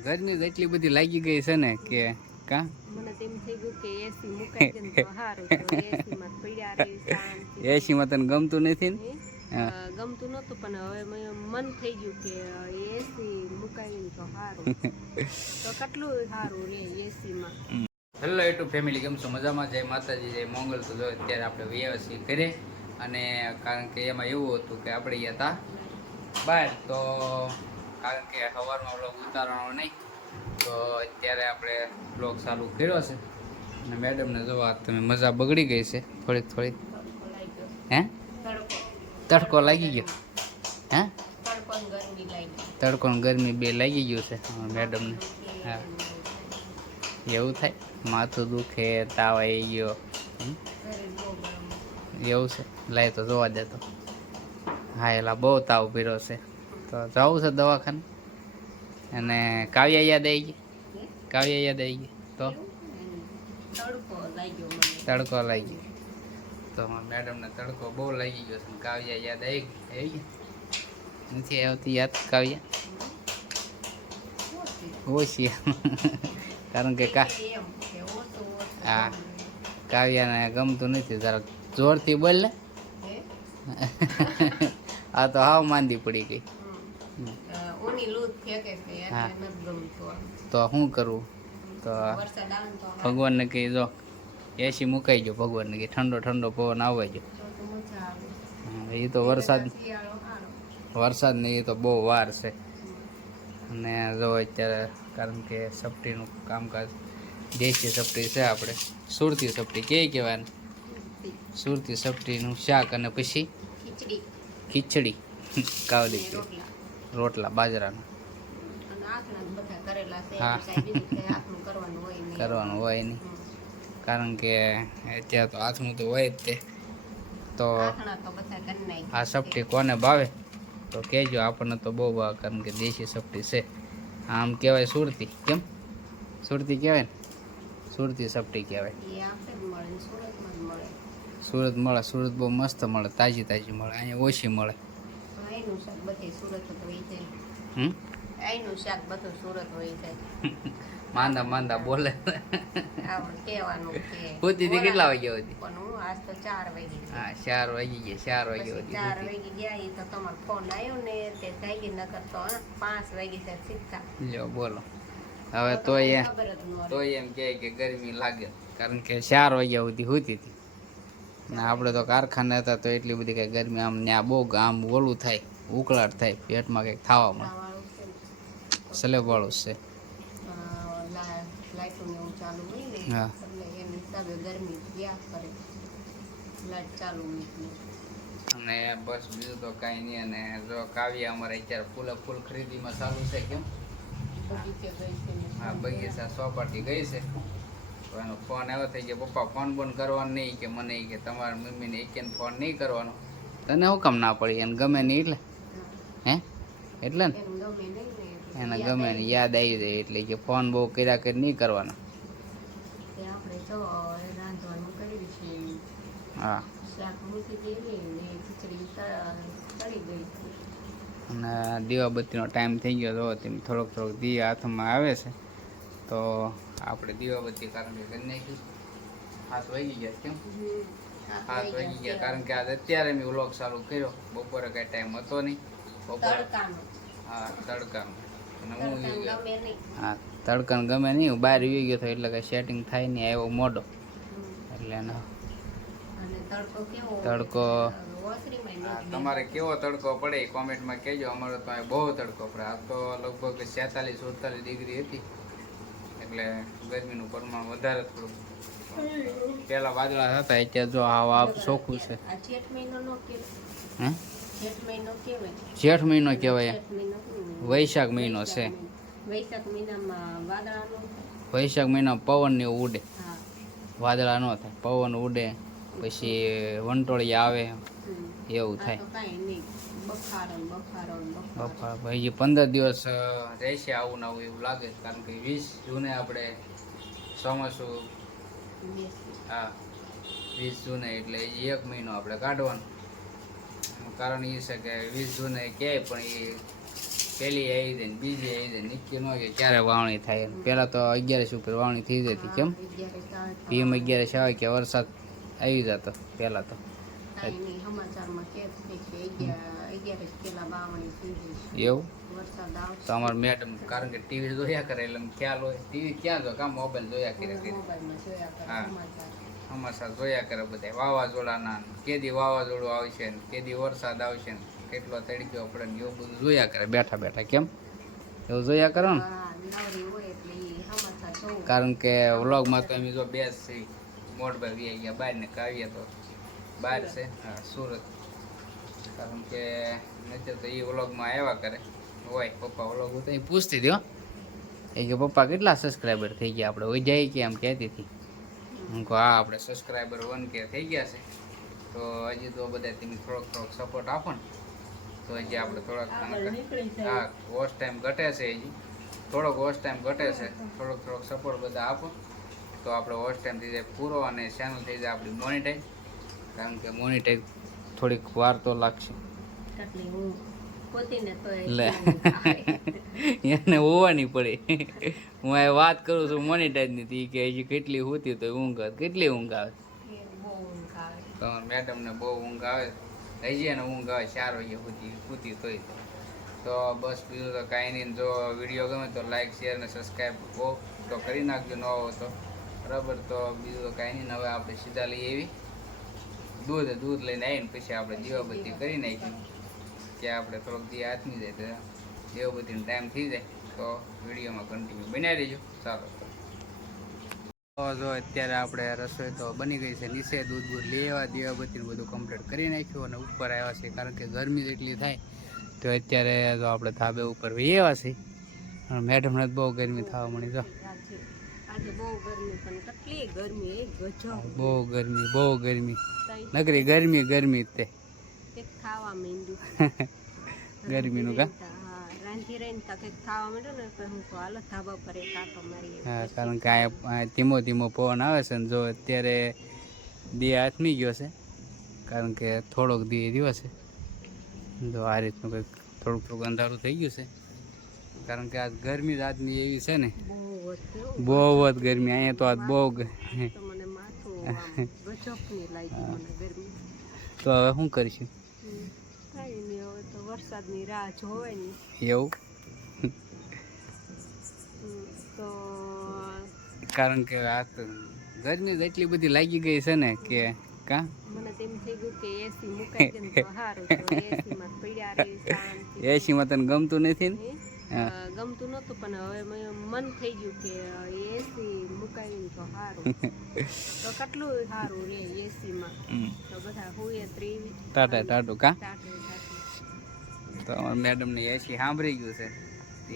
ગરમી જ એટલી બધી લાગી ગઈ છે ને કે કા? મને તેમ થઈ ગયું કે એસી મુકાઈ જાય તો સારું એસી માં પડ્યા રહી તને ગમતું નથી ને? ગમતું નતું પણ હવે મન થઈ ગયું કે એસી મુકાઈ તો સારું તો કેટલું સારું રે એસી માં? હેલો યુટ્યુબ ફેમિલી કેમ છો? મજામાં? જય માતાજી જય મોંગલ. તો જો અત્યારે આપણે વ્યવસ્થિત કરીએ. અને કારણ કે એમાં એવું હતું કે આપણે ગયા હતા બહાર. તો કારણ કે સવારમાં બ્લોગ ઉતારવાનો નહીં, તો અત્યારે આપણે બ્લોગ ચાલુ કર્યો છે. અને મેડમને જોવા તમે મજા બગડી ગઈ છે, થોડીક થોડીક. હે? તડકો લાગી ગયો. હે? તડકો ગરમી બે લાગી ગયું છે મેડમને. હા. એવું થાય? માથું દુખે, તાવ આવી ગયો? એવું છે? લાય તો જોવા દેતો હા, એલા બહુ તાવ પીરો છે. તો જવું છે દવાખાને. અને કાવ્યા યાદ આવી ગઈ કાવ્યા યાદ આવી ગઈ તો? તડકો લાગી ગયો તો મેડમને તડકો બહુ લાગી ગયો છે કાવ્યા યાદ આવી આવી નથી આવતી યાદ કાવ્યા? ઓછી. કારણ કે કા હા. કાવ્યાને ગમતું નથી. જરાક જોરથી બોલ ને. આ તો હાવ માંદી પડી ગઈ. તો શું કરવું તો ભગવાનને કહી જો એસી મુકાઈ ગયો ભગવાનને કે ઠંડો ઠંડો પવન આવવા ગયો એ તો વરસાદ વરસાદ સારો એ તો બહુ વાર છે. અને જો અત્યારે કારણ કે સપટીનું કામકાજ દેશી સપટી છે આપણે સુરતી સપટી કે કહેવાય? ને? સુરતી સપટીનું શાક અને પછી? ખીચડી. ખીચડી. કાવલી ને રોટલા બાજરાના. હા. કરવાનું હોય નહીં. કારણ કે અત્યારે તો હાથનું તો હોય જ તે. તો આ સપટી કોને ભાવે? તો કહેજો આપણને તો બહુ ભાવે કારણ કે દેશી સપટી છે. આમ કહેવાય સુરતી. કેમ? સુરતી કહેવાય ને? સુરતી સપટી કહેવાય. સુરત મળે સુરત બહુ મસ્ત મળે તાજી તાજી મળે અહીંયા ઓછી મળે. તો શાક બધે સુરત હોય જાય હમ? અહીંનું શાક બધું સુરત હોય જાય માંદા માંદા બોલે. કહેવાનું કે પૂતી હતી કેટલા વાગ્યા હતી પણ હું આજ તો ચાર વાગી. હા ચાર વાગી ગયા ચાર પછી ચાર વાગી ગયા એ તો તમારો ફોન આવ્યો ને તે જાગી નકર તો પાંચ વાગી છે સીધા. લ્યો બોલો. હવે તો એ ન તો એમ કે ગરમી લાગે કારણ કે ચાર વાગ્યા સુધી હોતી હતી. ને આપણે તો કારખાને હતા તો એટલી બધી કઈ ગરમી, આમ ને આ બહુ આમ ઓલું થાય, ઉકળાટ થાય, પેટમાં કંઈક થવા મળે વાળું છે. હા. અને બસ બીજું તો કાંઈ નહીં, અને જો કાવ્ય અમારે અત્યારે ફૂલે ફૂલ ખરીદીમાં ચાલુ છે, કેમ? હા, બગીચા સોપાટી ગઈ છે. તો એનો ફોન આવ્યો થઈ ગયો પપ્પા ફોન બોન કરવાનો નહીં કે મને કે તમારા મમ્મીને એકેને ફોન નહીં કરવાનો. તને શું કામ ના પડી? એને ગમે નહીં એટલે? હા. એટલે ને? એનું ગમે ને યાદ આવી જાય એટલે કે ફોન બહુ કર્યા કરી નહીં કરવાનો. હા. અને દીવાબત્તીનો ટાઈમ થઈ ગયો તો તેમ થોડોક થોડોક દી હાથમાં આવે છે. તો આપણે દીવાબત્તી કારણ કે કરી નાખી. હાથ વાગી ગયા કેમ? હાથ વાગી ગયા. કારણ કે આજ અત્યારે મેં વ્લોગ ચાલુ કર્યો. બપોરે કાંઈ ટાઈમ હતો નહીં. બપોરે હા તડકાનો. હા તડકાને ગમે નહીં. હું બહાર વી ગયો તો એટલે કાંઈ સેટિંગ થાય નહીં. આવ્યો મોડો. એટલે એનો તડકો તમારે કેવો તડકો પડે કોમેન્ટમાં કહેજો. અમારે તો બહુ તડકો પડે. આ તો લગભગ છેતાલીસ સુડતાલીસ ડિગ્રી હતી. એટલે ગરમીનું પ્રમાણ વધારે થોડું પેલા વાદળા હતા અત્યારે જો આ આપ ચોખ્ખું છે. જેઠ મહિનો કહેવાય. વૈશાખ મહિનો છે. વૈશાખ મહિના. પવન ને ઉડે. વાદળા ન થાય. પવન ઉડે પછી વંટોળી આવે. એવું થાય. બફારો ભાઈ પંદર દિવસ રહેશે આવું નવું એવું લાગે કારણ કે વીસ જૂને આપણે ચોમાસું હા વીસ જૂને એટલે એ એક મહિનો આપણે કાઢવાનો. કારણ એ છે કે વીસ જૂને ક્યાંય પણ એ પહેલી આવી જાય ને બીજી આવી જાય નક્કી ન હોય કે ક્યારે વાવણી થાય પહેલા તો અગિયારસ ઉપર વાવણી થઈ જતી કેમ? ભીમ પીએમ અગિયારસ આવે કે વરસાદ આવી જતો પહેલા તો. કાંઈ નહીં સમાચારમાં કે છે અગિયાર અગિયારસ પેલા બાવણી થઈ જશે એવું? વરસાદ આવશે. મેડમ કારણ કે ટીવી જોયા કરે એટલે ખ્યાલ હોય. ટીવી ક્યાં જો કાં મોબાઈલ જોયા કરે મોબાઈલમાં જોયા કરે હા. સમાચાર. સમાચાર જોયા કરે બધા. વાવાઝોડાના કેદી વાવાઝોડું આવશે ને કેદી વરસાદ આવશે ને કેટલો તડક્યો પડે ને એવું બધું જોયા કરે. બેઠા બેઠા કેમ? એવું જોયા કરો ને? કારણ કે વ્લોગમાં તો એમ જો બેસ છે મોટભાઈ વી ગયા બહાર ને કાવીએ તો બહાર છે. હા સુરત. કારણ કે નહીતર તો એ વ્લોગમાં આવ્યા કરે. હોય પપ્પા વ્લોગ તો એ પૂછતી હતી એ કે પપ્પા કેટલા સબસ્ક્રાઈબર થઈ ગયા આપણે હોય જાય કે એમ કહેતી હતી. હું કહું હા આપણે સબસ્ક્રાઈબર વન કે થઈ ગયા છે. તો હજી તો બધા તમે થોડોક થોડોક સપોર્ટ આપો ને. તો હજી આપણે થોડાક હા વોચ ટાઈમ ઘટે છે હજી. થોડોક વોચ ટાઈમ ઘટે છે. થોડોક થોડોક સપોર્ટ બધા આપો. તો આપણે વોચ ટાઈમ થઈ જાય પૂરો અને ચેનલ થઈ જાય આપણી મોનિટાઈઝ કારણ કે મોનિટાઈઝ થોડીક વાર તો લાગશે. એ એને હોવાની પડે. હું આ વાત કરું છું મોનિટાઈઝની કે હજી કેટલી હોતી તો ઊંઘ આવે. કેટલી ઊંઘ આવે? એ બહુ ઊંઘ આવે તો મેડમને બહુ ઊંઘ આવે. હજી એને ઊંઘ આવે ચાર વાગે હોતી હોતી તોય. તો બસ બીજું તો કાંઈ નહીં. જો વીડિયો ગમે તો લાઈક શેર અને સબસ્ક્રાઈબ હો તો કરી નાખજો ન હો તો બરાબર? તો બીજું તો કાંઈ નહીં. હવે આપણે સીધા લઈ આવી. દૂધ દૂધ લઈને આવીને પછી આપણે દીવાબત્તી કરી નાખી. કે આપણે થોડોક દી આથમી જાય તો દીવાબત્તીનો ટાઈમ થઈ જાય. તો વિડીયોમાં કન્ટિન્યુ બનાવી દેજો ચાલો જો અત્યારે આપણે રસોઈ તો બની ગઈ છે. નીચે દૂધ દૂધ લેવા, દીવાબત્તીનું બધું કમ્પ્લીટ કરી નાખ્યું અને ઉપર આવ્યા છે કારણ કે ગરમી જેટલી થાય, તો અત્યારે જો આપણે ધાબે ઉપર વહી આવ્યા છે મેડમને બહુ ગરમી થવા મળી જો બહુ ગરમી બહુ ગરમી નગરી ગરમી. નકરી ગરમી ગરમી તે. ગરમીનું કા? હા કારણ કે આ ધીમો ધીમો પવન આવે છે ને જો અત્યારે દી હાથમી ગયો છે કારણ કે થોડોક દી દિવસે છે. જો આ રીતનું કંઈક થોડુંક થોડુંક અંધારું થઈ ગયું છે કારણ કે આ ગરમી રાતની એવી છે ને. બહુ જ ગરમી અહીંયા તો આજ બહુ તો હવે શું કરીશું? વરસાદની રાહ એવું? તો કારણ કે આ તો ગરમી જ એટલી બધી લાગી ગઈ છે ને કે કા? મને તેમ થઈ ગયું કે એસી મુકાઈ દે તો સારું તો એસીમાં પડ્યા રહી શાંતિ. એસીમાં તને ગમતું નથી ને? ગમતું નહોતું પણ હવે મન થઈ ગયું કે એસી મુકાવી તો સારું તો કેટલું સારું રે એસીમાં માં? તો બધા હોય ત્રેવીસ ટાટા ટાટું કા. તો અમારા મેડમને એસી સાંભળી ગયું છે.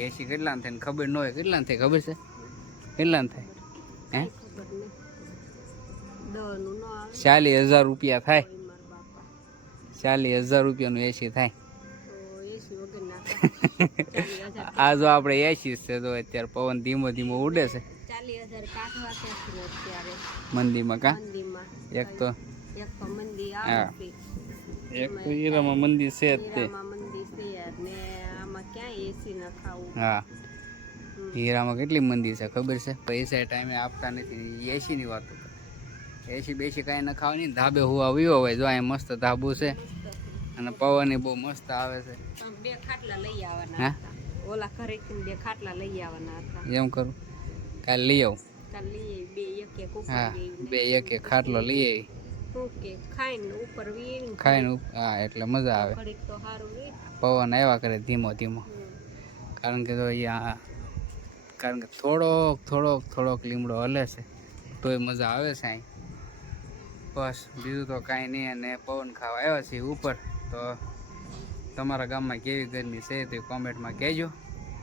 એસી કેટલા થાય ને ખબર ન હોય કેટલા થાય ખબર છે? કેટલા થાય? હે? ન ચાલીસ હજાર રૂપિયા થાય. ચાલીસ હજાર રૂપિયાનું એસી થાય. આ જો આપણે એસી છે તો અત્યારે પવન ધીમો ધીમો ઉડે છે. મંદીમાં કા? એક તો? એક તો હા. એક તો હીરામાં મંદી છે જ તે. હીરામાં મંદી છે ને આમાં ક્યાં એસી ન ખાવું. હા. હીરામાં કેટલી મંદી છે ખબર છે? પૈસા ટાઈમે આપતા નથી. એસીની વાતો એસી બેસી કાંઈ ન ખાવા નહીં ધાબે હુવા વિવો હોય જો અહીંયા મસ્ત ધાબુ છે. અને પવન એ બહુ મસ્ત આવે છે. બે ખાટલા લઈ આવવાના હા? ઓલા ઘરેથી બે ખાટલા લઈ આવવાના હતા. એમ કરું. કાલે લઈ આવું. કાલ લઈ બે એક એક ઉપર હા બે એક એક ખાટલો લઈ આવી ખાઈને ઉપર વીણ ખાઈને હા એટલે મજા આવે. ઘડીક તો સારું રે. પવન આવ્યા કરે ધીમો ધીમો. કારણ કે તો અહીંયા કારણ કે થોડોક થોડોક થોડોક લીમડો હલે છે. તોય મજા આવે છે અહીં. બસ બીજું તો કાંઈ નહીં અને પવન ખાવા આવ્યા છે ઉપર. તો તમારા ગામમાં કેવી ગરમી છે તે કોમેન્ટમાં કહેજો.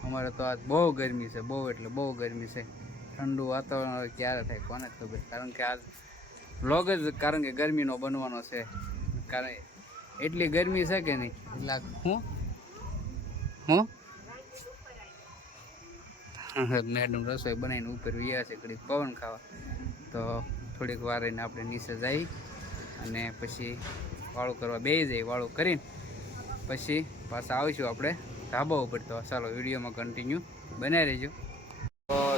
અમારે તો આજ બહુ ગરમી છે, બહુ એટલે બહુ ગરમી છે. ઠંડુ વાતાવરણ ક્યારે થાય કોને ખબર. કારણ કે આજ વ્લોગ જ, કારણ કે ગરમીનો બનવાનો છે. કારણ એટલી ગરમી છે કે નહીં? એટલા હું? હું, મેડમ રસોઈ બનાવીને ઉપર વ્યા છે, ઘડીક પવન ખાવા. તો થોડીક વાર એને આપણે નીચે જઈ અને પછી વાળું કરવા બેસી જાય, વાળું કરીને પછી પાછા આવીશું આપણે. ધાબા ઉપર તો ચાલો વિડીયોમાં કન્ટિન્યુ બનાવી રહેજો.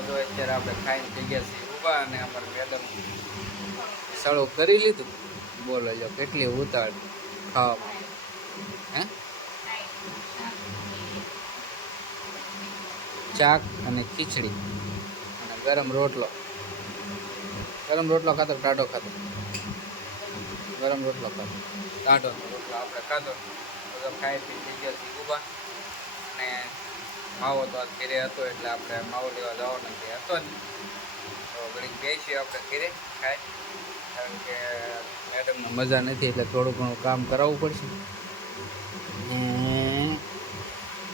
તો અત્યારે આપણે ખાઈને થઈ ગયા છીએ ઊભા અને અમારે મેડમ સળો કરી લીધું. બોલો જો કેટલી ઉતાળ ખાવામાં. હે? ચાક અને ખીચડી. અને ગરમ રોટલો. ગરમ રોટલો ખાતો ટાઢો ખાતો ગરમ રોટલો ખાધો. દાંડો રોટલો આપણે ખાધો. બધો ખાઈ પી થઈ ગયા છીએ ઊભા. અને માવો તો ઘેરે હતો એટલે આપણે માવો લેવા જવાનો નથી હતો જ. તો ઘડીક બેસીએ આપણે ઘેરે ખાય કારણ કે મેડમને મજા નથી એટલે થોડું ઘણું કામ કરાવવું પડશે.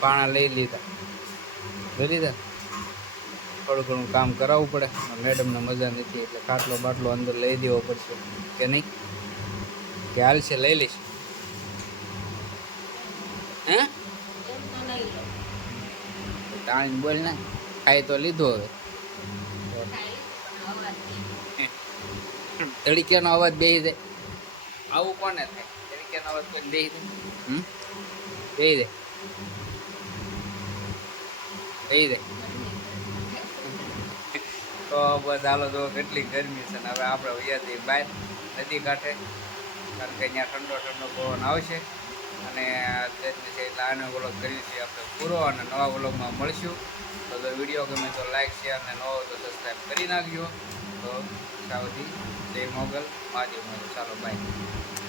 પાણા લઈ લીધા. લઈ લીધા. થોડું ઘણું કામ કરાવવું પડે. મેડમને મજા નથી એટલે ખાટલો બાટલો અંદર લઈ દેવો પડશે કે નહીં? કે હાલશે લઈ લઈશ. બોલ ને, ખાઈ તો લીધો હવે. તડીક્યાનો અવાજ જાય. આવું કોને થાય? તડીક્યાનો અવાજ કોઈ બેસી જાય? હમ? બેસી જાય. તો બસ હાલો, જો કેટલી ગરમી છે ને, હવે આપણે અહીંયાથી બહાર નદી કાંઠે. કારણ કે અહીંયા ઠંડો ઠંડો પવન આવશે. અને તેથી છે એટલે આનો વ્લોગ કરીએ છે આપણે પૂરો અને નવા વ્લોગમાં મળશું. તો જો વીડિયો ગમે તો લાઈક, શેર અને નવો તો સબસ્ક્રાઈબ કરી નાખજો. તો સાવથી જય મોગલ, મહાદેવ ચાલો બાય